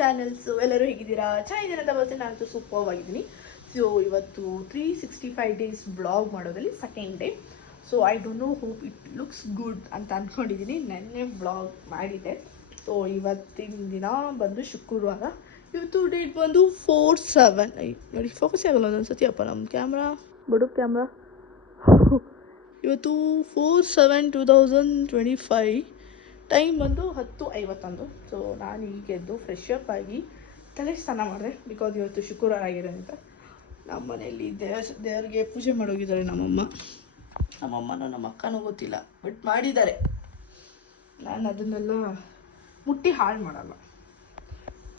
Channel. So ಎಲ್ಲರೂ ಹೇಗಿದ್ದೀರಾ? ಚೆನ್ನಾಗಿದ್ದೀರಾ ಅಂತ ಬರ್ತೀನಿ. ನಾನಂತೂ ಸೂಪರ್ ಆಗಿದ್ದೀನಿ. ಸೊ ಇವತ್ತು 365 ಡೇಸ್ ಬ್ಲಾಗ್ ಮಾಡೋದ್ರಲ್ಲಿ second day. So I don't know hope it looks good ಅಂತ ಅಂದ್ಕೊಂಡಿದ್ದೀನಿ. ನೆನ್ನೆ ಬ್ಲಾಗ್ ಮಾಡಿದ್ದೆ. ಸೊ ಇವತ್ತಿನ ದಿನ ಬಂದು ಶುಕ್ರವಾರ. ಇವತ್ತು ಡೇಟ್ ಬಂದು 4/7. ನೋಡಿ ಫೋಕಸ್ ಆಗಲ್ಲ ಒಂದೊಂದ್ಸತಿ ಅಪ್ಪ ನಮ್ಮ ಕ್ಯಾಮ್ರಾ, ಬಡು ಕ್ಯಾಮ್ರಾ. ಇವತ್ತು 4/7/2025. ಟೈಮ್ ಬಂದು 10:51. ಸೊ ನಾನು ಈಗ ಎದ್ದು ಫ್ರೆಶ್ ಅಪ್ ಆಗಿ ತಲೆ ಸ್ನಾನ ಮಾಡಿದೆ. ಬಿಕಾಸ್ ಇವತ್ತು ಶುಕ್ರವಾರ ಆಗಿರೋದ್ರಿಂದ ನಮ್ಮ ಮನೆಯಲ್ಲಿ ದೇವ್ರಿಗೆ ಪೂಜೆ ಮಾಡೋಗಿದ್ದಾರೆ ನಮ್ಮಮ್ಮನೂ ನಮ್ಮ ಅಕ್ಕನೂ ಗೊತ್ತಿಲ್ಲ, ಬಟ್ ಮಾಡಿದ್ದಾರೆ. ನಾನು ಅದನ್ನೆಲ್ಲ ಮುಟ್ಟಿ ಹಾಳು ಮಾಡಲ್ಲ.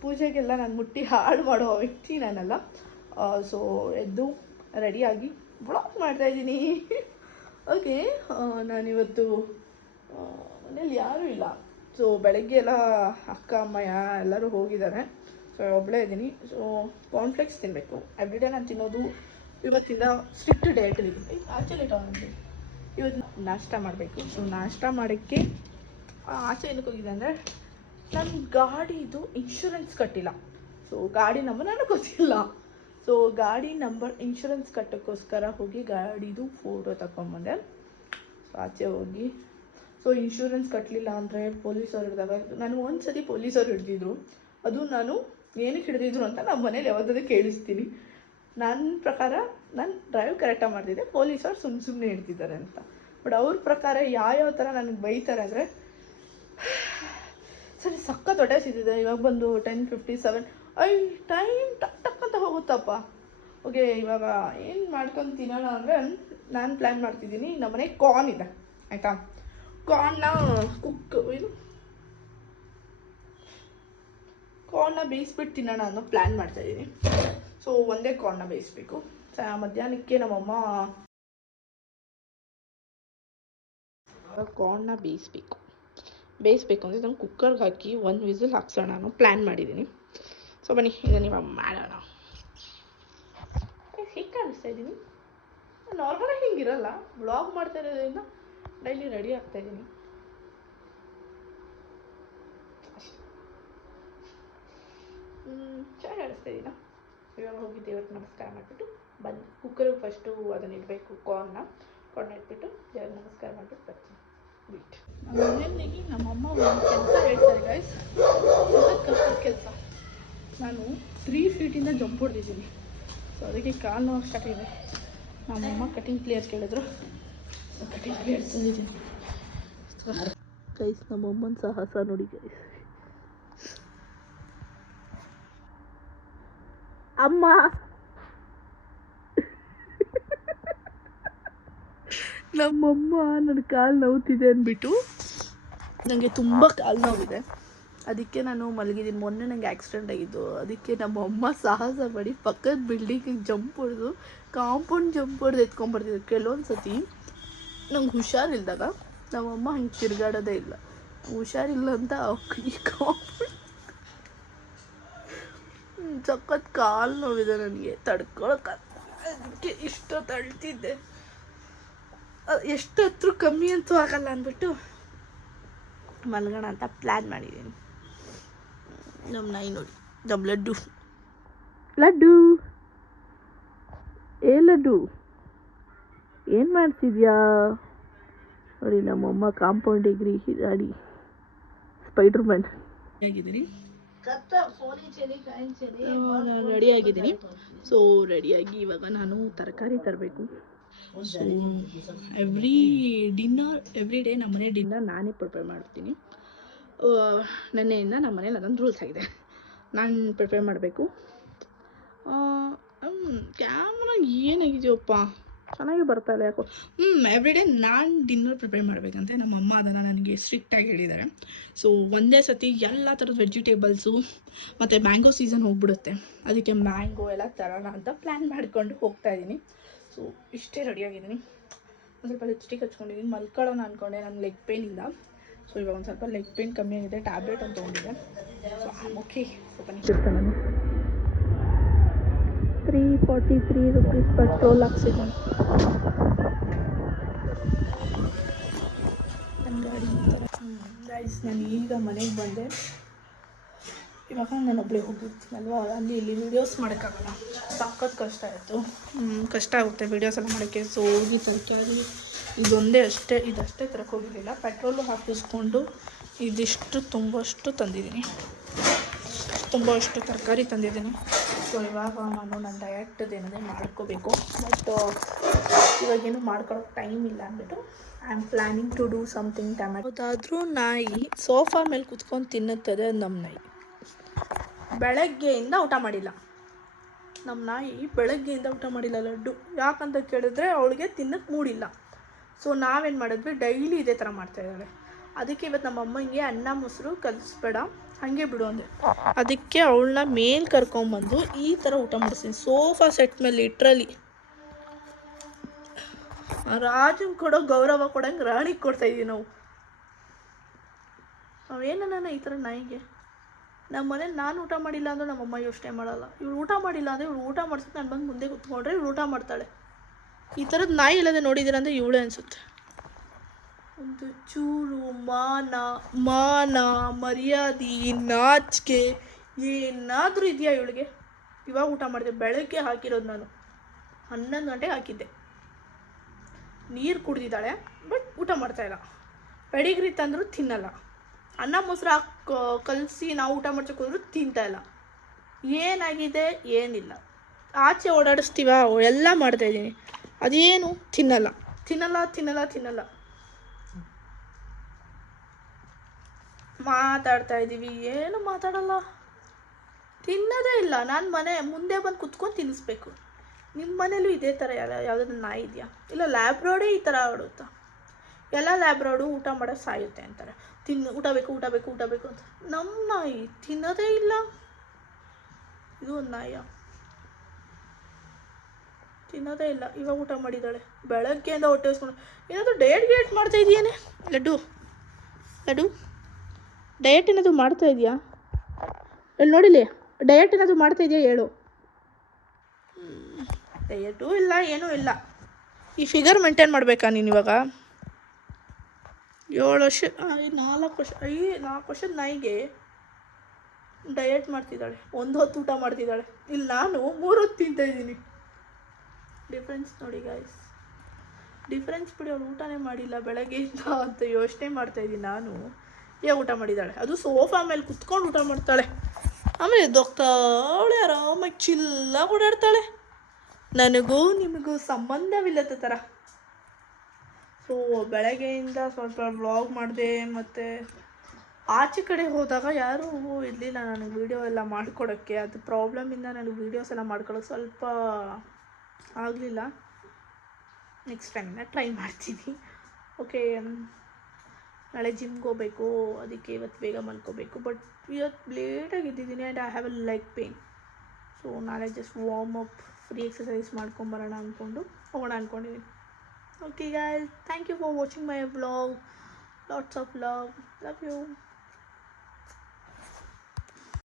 ಪೂಜೆಗೆಲ್ಲ ನಾನು ಮುಟ್ಟಿ ಹಾಳು ಮಾಡೋ ವ್ಯಕ್ತಿ ನಾನಲ್ಲ. ಸೊ ಎದ್ದು ರೆಡಿಯಾಗಿ ಬ್ಲಾಗ್ ಮಾಡ್ತಾಯಿದ್ದೀನಿ. ಓಕೆ, ನಾನಿವತ್ತು ಮನೇಲಿ ಯಾರೂ ಇಲ್ಲ. ಸೊ ಬೆಳಗ್ಗೆ ಎಲ್ಲ ಅಕ್ಕ ಅಮ್ಮ ಎಲ್ಲರೂ ಹೋಗಿದ್ದಾರೆ. ಸೊ ಒಬ್ಬಳೇ ಇದ್ದೀನಿ. ಸೊ ಕಾನ್ಫ್ಲೆಕ್ಸ್ ತಿನ್ನಬೇಕು. ಎವ್ರಿಡೇ ನಾನು ತಿನ್ನೋದು. ಇವತ್ತಿಂದ ಸ್ಟ್ರಿಕ್ಟ್ ಡಯಟ್ ಇದ್ದೀನಿ. ಆಚೆ ಇವತ್ತು ನಾಷ್ಟ ಮಾಡಬೇಕು. ಸೊ ನಾಷ್ಟ ಮಾಡೋಕ್ಕೆ ಆಚೆ ಏನಕ್ಕೆ ಹೋಗಿದೆ ಅಂದರೆ ನನ್ನ ಗಾಡಿದು ಇನ್ಶೂರೆನ್ಸ್ ಕಟ್ಟಿಲ್ಲ. ಸೊ ಗಾಡಿ ನಂಬರ್ ನನಗೆ ಗೊತ್ತಿಲ್ಲ. ಸೊ ಗಾಡಿ ನಂಬರ್ ಇನ್ಶೂರೆನ್ಸ್ ಕಟ್ಟೋಕ್ಕೋಸ್ಕರ ಹೋಗಿ ಗಾಡಿದು ಫೋಟೋ ತಗೊಂಬಂದೆ. ಸೊ ಆಚೆ ಹೋಗಿ ಸೊ ಇನ್ಶೂರೆನ್ಸ್ ಕಟ್ಟಲಿಲ್ಲ ಅಂದರೆ ಪೊಲೀಸವ್ರು ಹಿಡಿದಾಗ, ನಾನು ಒಂದು ಸತಿ ಪೊಲೀಸವ್ರು ಹಿಡಿದಿದ್ರು. ಅದು ನಾನು ಏನಕ್ಕೆ ಹಿಡಿದಿದ್ರು ಅಂತ ನಮ್ಮ ಮನೇಲಿ ಯಾವತ್ತೂ ಕೇಳಿಸ್ತೀನಿ. ನನ್ನ ಪ್ರಕಾರ ನಾನು ಡ್ರೈವ್ ಕರೆಕ್ಟಾಗಿ ಮಾಡ್ತಿದ್ದೆ, ಪೊಲೀಸವ್ರು ಸುಮ್ಮನೆ ಹಿಡ್ತಿದ್ದಾರೆ ಅಂತ. ಬಟ್ ಅವ್ರ ಪ್ರಕಾರ ಯಾವ್ಯಾವ ಥರ ನನಗೆ ಬೈತಾರೆ ಅಂದರೆ, ಸರಿ ಸಖತ್ ಹೊಟ್ಟೆ ಸಿಗ್ತಿದೆ. ಇವಾಗ ಬಂದು 10:57. ಟೈಮ್ ಟಕ್ ಅಂತ ಹೋಗುತ್ತಪ್ಪ. ಓಕೆ, ಇವಾಗ ಏನು ಮಾಡ್ಕೊಂಡು ತಿನ್ನೋಣ ಅಂದರೆ ನಾನು ಪ್ಲ್ಯಾನ್ ಮಾಡ್ತಿದ್ದೀನಿ. ನಮ್ಮನೆಗೆ ಕಾರ್ನ್ ಇದೆ ಆಯಿತಾ. ಕಾರ್ನ ಬೇಯಿಸ್ಬಿಟ್ಟು ತಿನ್ನೋಣ ಅನ್ನೋ ಪ್ಲ್ಯಾನ್ ಮಾಡ್ತಾಯಿದ್ದೀನಿ. ಸೊ ಒಂದೇ ಕಾರ್ನ ಬೇಯಿಸ್ಬೇಕು. ಮಧ್ಯಾಹ್ನಕ್ಕೆ ನಮ್ಮಮ್ಮ ಕಾರ್ನ ಬೇಯಿಸ್ಬೇಕು ಅಂದರೆ ನಾನು ಕುಕ್ಕರ್ಗೆ ಹಾಕಿ 1 ವಿಸಿಲ್ ಹಾಕ್ಸೋಣ ಅನ್ನೋ ಪ್ಲ್ಯಾನ್ ಮಾಡಿದ್ದೀನಿ. ಸೊ ಬನ್ನಿ ಇದನ್ನು ಇವಾಗ ಮಾಡೋಣ. ಹೇಗೆ ಕಾಣಿಸ್ತಾ ಇದ್ದೀನಿ? ನಾರ್ಮಲಾಗಿ ಹಿಂಗಿರಲ್ಲ. ವ್ಲಾಗ್ ಮಾಡ್ತಾ ಇರೋದ್ರಿಂದ ಡೈಲಿ ರೆಡಿ ಆಗ್ತಾಯಿದ್ದೀನಿ. ಚೆನ್ನಾಗಿ ಕಾಣಿಸ್ತಾ ಇದ್ದೀನ? ಇವಾಗ ಹೋಗಿ ದೇವ್ರಿಗೆ ನಮಸ್ಕಾರ ಮಾಡಿಬಿಟ್ಟು ಬಂದು ಕುಕ್ಕರಿಗೆ ಫಸ್ಟು ಅದನ್ನ ಇಡಬೇಕು. ಕಾರ್ನ ಇಟ್ಬಿಟ್ಟು ದೇವ್ರಿಗೆ ನಮಸ್ಕಾರ ಮಾಡಿಬಿಟ್ಟು ಬರ್ತೀನಿ. ಬಿಟ್ಟು ಮನೆಯಲ್ಲಿ ನಮ್ಮಮ್ಮ ಒಂದು ಕೆಲಸ ಹೇಳ್ತಾರೆ ಗೈಸ್, ಕಷ್ಟದ ಕೆಲಸ. ನಾನು 3 ಫೀಟಿಂದ ಜಂಪ್ ಹೊಡೆದಿದ್ದೀನಿ. ಸೊ ಅದಕ್ಕೆ ಕಾಲು ನೋವು ಸ್ಟಾರ್ಟ್ ಇದೆ. ನಮ್ಮಮ್ಮ ಕಟಿಂಗ್ ಪ್ಲೇಯರ್ ಕೇಳಿದ್ರು, ಕಟಿಂಗ್ ಪ್ಲೇಯರ್ ತಂದಿದ್ದೀನಿ ಗೈಸ್. ನಮ್ಮಮ್ಮನ ಸಾಹಸ ನೋಡಿ ಗೈಸ್. ಅಮ್ಮ ನಮ್ಮಮ್ಮ ನನ್ನ ಕಾಲು ನೋವ್ತಿದೆ ಅಂದ್ಬಿಟ್ಟು, ನನಗೆ ತುಂಬ ಕಾಲು ನೋವಿದೆ, ಅದಕ್ಕೆ ನಾನು ಮಲಗಿದ್ದೀನಿ. ಮೊನ್ನೆ ನನಗೆ ಆಕ್ಸಿಡೆಂಟ್ ಆಗಿದ್ದು. ಅದಕ್ಕೆ ನಮ್ಮಮ್ಮ ಸಾಹಸ ಪಡಿ ಪಕ್ಕದ ಬಿಲ್ಡಿಂಗಿಗೆ ಜಂಪ್ ಹೊಡೆದು ಕಾಂಪೌಂಡ್ ಜಂಪ್ ಹೊಡೆದು ಎತ್ಕೊಂಡ್ಬರ್ತಿದ್ರು. ಕೆಲವೊಂದು ಸತಿ ನಂಗೆ ಹುಷಾರಿಲ್ದಾಗ ನಮ್ಮಮ್ಮ ಹಂಗೆ ತಿರುಗಾಡೋದೇ ಇಲ್ಲ. ಹುಷಾರಿಲ್ಲ ಅಂತ ಈ ಕಾಂಪೌಂಡ್ ಸಖತ್ ಕಾಲು ನೋವಿದೆ ನನಗೆ, ತಡ್ಕೊಳಕ್ಕೆ. ಅದಕ್ಕೆ ಇಷ್ಟ ತಳ್ತಿದ್ದೆ. ಎಷ್ಟು ಹತ್ರ ಕಮ್ಮಿ ಅಂತೂ ಆಗಲ್ಲ ಅಂದ್ಬಿಟ್ಟು ಮಲ್ಗೋಣ ಅಂತ ಪ್ಲ್ಯಾನ್ ಮಾಡಿದ್ದೀನಿ. ನಮ್ಮ ನಾಯಿ ನೋಡಿ, ನಮ್ಮ ಲಡ್ಡು ಲಡ್ಡು ಏನು ಮಾಡ್ತಿದ್ಯಾ ನೋಡಿ. ನಮ್ಮಮ್ಮ ಕಾಂಪೌಂಡಿಗೆ ಗಾಡಿ ಸ್ಪೈಡರ್ ಮ್ಯಾನ್ ಆಗಿದ್ದೀನಿ. ನಾನು ರೆಡಿಯಾಗಿದ್ದೀನಿ. ಸೊ ರೆಡಿಯಾಗಿ ಇವಾಗ ನಾನು ತರಕಾರಿ ತರಬೇಕು. ಸೊ ಎವ್ರಿ ಡೇ ನಮ್ಮ ಮನೆ ಡಿನ್ನರ್ ನಾನೇ ಪ್ರಿಪೇರ್ ಮಾಡ್ತೀನಿ. ನೆನ್ನೆಯಿಂದ ನಮ್ಮ ಮನೇಲಿ ಅದೊಂದು ರೂಲ್ಸ್ ಆಗಿದೆ, ನಾನು ಪ್ರಿಪೇರ್ ಮಾಡಬೇಕು. ಕ್ಯಾಮ್ರಾ ಏನಾಗಿದೆಯಪ್ಪ, ಚೆನ್ನಾಗಿ ಬರ್ತಾ ಇಲ್ಲ ಯಾಕೋ. ಎವ್ರಿ ಡೇ ನಾನು ಡಿನ್ನರ್ ಪ್ರಿಪೇರ್ ಮಾಡಬೇಕಂತೆ ನಮ್ಮಮ್ಮ ಅದನ್ನು ನನಗೆ ಸ್ಟ್ರಿಕ್ಟಾಗಿ ಹೇಳಿದ್ದಾರೆ. ಸೊ ಒಂದೇ ಸತಿ ಎಲ್ಲ ಥರದ ವೆಜಿಟೇಬಲ್ಸು ಮತ್ತು ಮ್ಯಾಂಗೋ ಸೀಸನ್ ಹೋಗ್ಬಿಡುತ್ತೆ. ಅದಕ್ಕೆ ಮ್ಯಾಂಗೋ ಎಲ್ಲ ತರೋಣ ಅಂತ ಪ್ಲ್ಯಾನ್ ಮಾಡಿಕೊಂಡು ಹೋಗ್ತಾಯಿದ್ದೀನಿ. ಸೊ ಇಷ್ಟೇ ರೆಡಿಯಾಗಿದ್ದೀನಿ. ಒಂದು ಸ್ವಲ್ಪ ಲಿಪ್ಸ್ಟಿಕ್ ಹಚ್ಕೊಂಡಿದ್ದೀನಿ. ಮಲ್ಕೊಳ್ಳೋಣ ಅಂದ್ಕೊಂಡೆ ನನ್ನ ಲೆಗ್ ಪೇನಿಂದ. ಸೊ ಇವಾಗ ಒಂದು ಸ್ವಲ್ಪ ಲೆಗ್ ಪೇನ್ ಕಮ್ಮಿ ಆಗಿದೆ, ಟ್ಯಾಬ್ಲೆಟ್ ಅಂತ ತೊಗೊಂಡಿದ್ದೆ. ಸೊ ಓಕೆ, ಸ್ವಲ್ಪ ನಿಂತಿರ್ತಾನೆ. ನಾನು 343 rupees ಪೆಟ್ರೋಲ್ ಹಾಕ್ಸಿದ್ದೀನಿ. ನನ್ನ ಗಾಡಿ ಗೈಸ್, ನಾನು ಈಗ ಮನೆಗೆ ಬಂದೆ. ಇವಾಗ ನಾನು ಒಬ್ಬಳೇ ಹೋಗಿರ್ತೀನಲ್ವ, ಅಲ್ಲಿ ಇಲ್ಲಿ ವೀಡಿಯೋಸ್ ಮಾಡೋಕ್ಕಾಗಲ್ಲ, ಸಖತ್ ಕಷ್ಟ ಆಯಿತು. ಕಷ್ಟ ಆಗುತ್ತೆ ವೀಡಿಯೋಸ್ ಎಲ್ಲ ಮಾಡೋಕ್ಕೆ. ಸೊ ಹೋಗಿ ತರಕಾರಿ ಇದಷ್ಟೇ ತರಕ್ಕೆ ಹೋಗಿರಲಿಲ್ಲ. ಪೆಟ್ರೋಲು ಹಾಕಿಸ್ಕೊಂಡು ಇದಿಷ್ಟು ತುಂಬಷ್ಟು ತಂದಿದ್ದೀನಿ, ತುಂಬಷ್ಟು ತರಕಾರಿ ತಂದಿದ್ದೀನಿ. ಸೊ ಇವಾಗ ನಾನು ನನ್ನ ಡಯಟ್ದೇನೇ ಮಾಡ್ಕೋಬೇಕು. ಬಟ್ ಇವಾಗೇನು ಮಾಡ್ಕೊಳ್ಳೋಕೆ ಟೈಮ್ ಇಲ್ಲ ಅಂದ್ಬಿಟ್ಟು I am planning to do something tomato. ಯಾವುದಾದ್ರೂ ನಾಯಿ ಸೋಫಾ ಮೇಲೆ ಕುತ್ಕೊಂಡು ತಿನ್ನುತ್ತದೆ. ನಮ್ಮ ನಾಯಿ ಬೆಳಗ್ಗೆಯಿಂದ ಊಟ ಮಾಡಿಲ್ಲ. ನಮ್ಮ ನಾಯಿ ಬೆಳಗ್ಗೆಯಿಂದ ಊಟ ಮಾಡಿಲ್ಲ ಲಡ್ಡು. ಯಾಕಂತ ಕೇಳಿದ್ರೆ ಅವಳಿಗೆ ತಿನ್ನಕ್ಕೆ ಮೂಡಿಲ್ಲ. ಸೊ ನಾವೇನು ಮಾಡಿದ್ವಿ, ಡೈಲಿ ಇದೇ ಥರ ಮಾಡ್ತಾಯಿದ್ದಾಳೆ. ಅದಕ್ಕೆ ಇವತ್ತು ನಮ್ಮ ಅಮ್ಮಂಗೆ ಅನ್ನ ಮೊಸರು ಕಲಿಸ್ಬೇಡ, ಹಾಗೆ ಬಿಡು ಅಂದೆ. ಅದಕ್ಕೆ ಅವಳನ್ನ ಮೇಲೆ ಕರ್ಕೊಂಬಂದು ಈ ಥರ ಊಟ ಮಾಡಿಸ್ತೀನಿ, ಸೋಫಾ ಸೆಟ್ ಮೇಲೆ. ಲಿಟ್ರಲಿ ರಾಜಂಗೆ ಕೊಡೋ ಗೌರವ ಕೊಡಂಗೆ ರಾಣಿಗೆ ಕೊಡ್ತಾಯಿದ್ದೀವಿ ನಾವು. ನಾವೇನ ಈ ಥರ ನಾಯಿಗೆ. ನಮ್ಮ ಮನೇಲಿ ನಾನು ಊಟ ಮಾಡಿಲ್ಲ ಅಂದ್ರೆ ನಮ್ಮಮ್ಮ ಯೋಚನೆ ಮಾಡಲ್ಲ. ಇವಳು ಊಟ ಮಾಡಿಲ್ಲ ಅಂದರೆ ಇವಳು ಊಟ ಮಾಡ್ಸಕ್ಕೆ ನಾನು ಬಂದು ಮುಂದೆ ಕೂತ್ಕೊಂಡ್ರೆ ಇವಳು ಊಟ ಮಾಡ್ತಾಳೆ. ಈ ಥರದ್ದು ನಾಯಿ ಇಲ್ಲದೆ ನೋಡಿದ್ದೀರ ಅಂದರೆ ಇವಳೇ ಅನಿಸುತ್ತೆ. ಒಂದು ಚೂರು ಮಾನ ಮರ್ಯಾದೆ ನಾಚಿಕೆ ಏನಾದರೂ ಇದೆಯಾ ಇವಳಿಗೆ? ಇವಾಗ ಊಟ ಮಾಡಿದೆ, ಬೆಳಗ್ಗೆ ಹಾಕಿರೋದು ನಾನು 11 ಗಂಟೆಗೆ ಹಾಕಿದ್ದೆ. ನೀರು ಕುಡ್ದಿದ್ದಾಳೆ, ಬಟ್ ಊಟ ಮಾಡ್ತಾಯಿಲ್ಲ. ಪೆಡಿಗ್ರಿ ತಂದರೂ ತಿನ್ನಲ್ಲ. ಅನ್ನ ಮೊಸರು ಹಾಕಿ ಕಲಸಿ ನಾವು ಊಟ ಮಾಡ್ಸಕ್ಕೆ ಹೋದ್ರು ತಿಂತಾಯಿಲ್ಲ. ಏನಾಗಿದೆ ಏನಿಲ್ಲ. ಆಚೆ ಓಡಾಡಿಸ್ತೀವ, ಎಲ್ಲ ಮಾಡ್ತಾಯಿದ್ದೀನಿ, ಅದೇನು ತಿನ್ನಲ್ಲ. ಮಾತಾಡ್ತಾ ಇದ್ದೀವಿ, ಏನು ಮಾತಾಡಲ್ಲ, ತಿನ್ನೋದೇ ಇಲ್ಲ. ನಾನು ಮನೆ ಮುಂದೆ ಬಂದು ಕುತ್ಕೊಂಡು ತಿನ್ನಿಸ್ಬೇಕು. ನಿಮ್ಮ ಮನೇಲೂ ಇದೇ ಥರ ಯಾವುದಾದ್ರು ನಾಯಿ ಇದೆಯಾ? ಇಲ್ಲ ಲ್ಯಾಬ್ರೋಡೇ ಈ ಥರ ಆಡುತ್ತಾ? ಎಲ್ಲ ಲ್ಯಾಬ್ರೋಡು ಊಟ ಮಾಡೋ ಸಾಯುತ್ತೆ ಅಂತಾರೆ, ಊಟ ಬೇಕು ಅಂತ. ನಮ್ಮ ನಾಯಿ ತಿನ್ನೋದೇ ಇಲ್ಲ. ಇದು ಒಂದು ನಾಯಿಯ? ತಿನ್ನೋದೇ ಇಲ್ಲ. ಇವಾಗ ಊಟ ಮಾಡಿದ್ದಾಳೆ, ಬೆಳಗ್ಗೆಯಿಂದ ಹೊಟ್ಟೆ ಹೊಸ್ಕೊಂಡು. ಏನಾದರೂ ಡಯಟ್ ಮಾಡ್ತಾ ಇದೆಯೇನೆ ಲಡ್ಡು? ಡಯಟ್ ಏನಾದರೂ ಮಾಡ್ತಾ ಇದೆಯಾ? ಇಲ್ಲಿ ನೋಡಿಲಿ, ಡಯಟ್ ಏನಾದರೂ ಮಾಡ್ತಾ ಇದೆಯಾ ಹೇಳು. ಡಯಟೂ ಇಲ್ಲ, ಏನೂ ಇಲ್ಲ. ಈ ಫಿಗರ್ ಮೇಂಟೈನ್ ಮಾಡಬೇಕಾ ನೀನು ಇವಾಗ? 7 ವರ್ಷ 4 ವರ್ಷದ ನಾಯಿಗೆ ಡಯಟ್ ಮಾಡ್ತಿದ್ದಾಳೆ, 1 ಹೊತ್ತು ಊಟ ಮಾಡ್ತಿದ್ದಾಳೆ. ಇಲ್ಲಿ ನಾನು 3 ಹೊತ್ತು ತಿಂತಾಯಿದ್ದೀನಿ. ಡಿಫ್ರೆನ್ಸ್ ನೋಡಿ ಗಾಯ್ಸ್, ಡಿಫ್ರೆನ್ಸ್ ಬಿಡಿ. ಅವಳು ಊಟನೇ ಮಾಡಿಲ್ಲ ಬೆಳಗ್ಗೆಯಿಂದ ಅಂತ ಯೋಚನೆ ಮಾಡ್ತಾಯಿದ್ದೀನಿ ನಾನು. ಊಟ ಮಾಡಿದ್ದಾಳೆ, ಅದು ಸೋಫಾ ಮೇಲೆ ಕುತ್ಕೊಂಡು ಊಟ ಮಾಡ್ತಾಳೆ. ಆಮೇಲೆ ಅವಳೆ ಆರಾಮಾಗಿ ಚಿಲ್ಲಾಗಿ ಓಡಾಡ್ತಾಳೆ. ನನಗೂ ನಿಮಗೂ ಸಂಬಂಧವಿಲ್ಲದ ಥರ. ಸೊ ಬೆಳಗ್ಗೆಯಿಂದ ಸ್ವಲ್ಪ ವ್ಲಾಗ್ ಮಾಡಿದೆ, ಮತ್ತು ಆಚೆ ಕಡೆ ಹೋದಾಗ ಯಾರೂ ಇರಲಿಲ್ಲ ನನಗೆ ವೀಡಿಯೋ ಎಲ್ಲ ಮಾಡಿಕೊಡೋಕ್ಕೆ. ಅದು ಪ್ರಾಬ್ಲಮಿಂದ ನನಗೆ ವೀಡಿಯೋಸ್ ಎಲ್ಲ ಮಾಡ್ಕೊಳ್ಳೋಕೆ ಸ್ವಲ್ಪ ಆಗಲಿಲ್ಲ. ನೆಕ್ಸ್ಟ್ ಟೈಮಿಂದ ಟ್ರೈ ಮಾಡ್ತೀನಿ. ಓಕೆ, ನಾಳೆ ಜಿಮ್ಗೆ ಹೋಗಬೇಕು, ಅದಕ್ಕೆ ಇವತ್ತು ಬೇಗ ಮಲ್ಕೋಬೇಕು. ಬಟ್ ಇವತ್ತು ಲೇಟಾಗಿ ಇದ್ದಿದ್ದೀನಿ and I have a leg pain. So ನಾಳೆ just warm up, free exercise ಮಾಡ್ಕೊಂಬರೋಣ ಹೋಗೋಣ ಅಂದ್ಕೊಂಡಿದ್ದೀನಿ. Okay guys, thank you for watching my vlog. Lots of love you.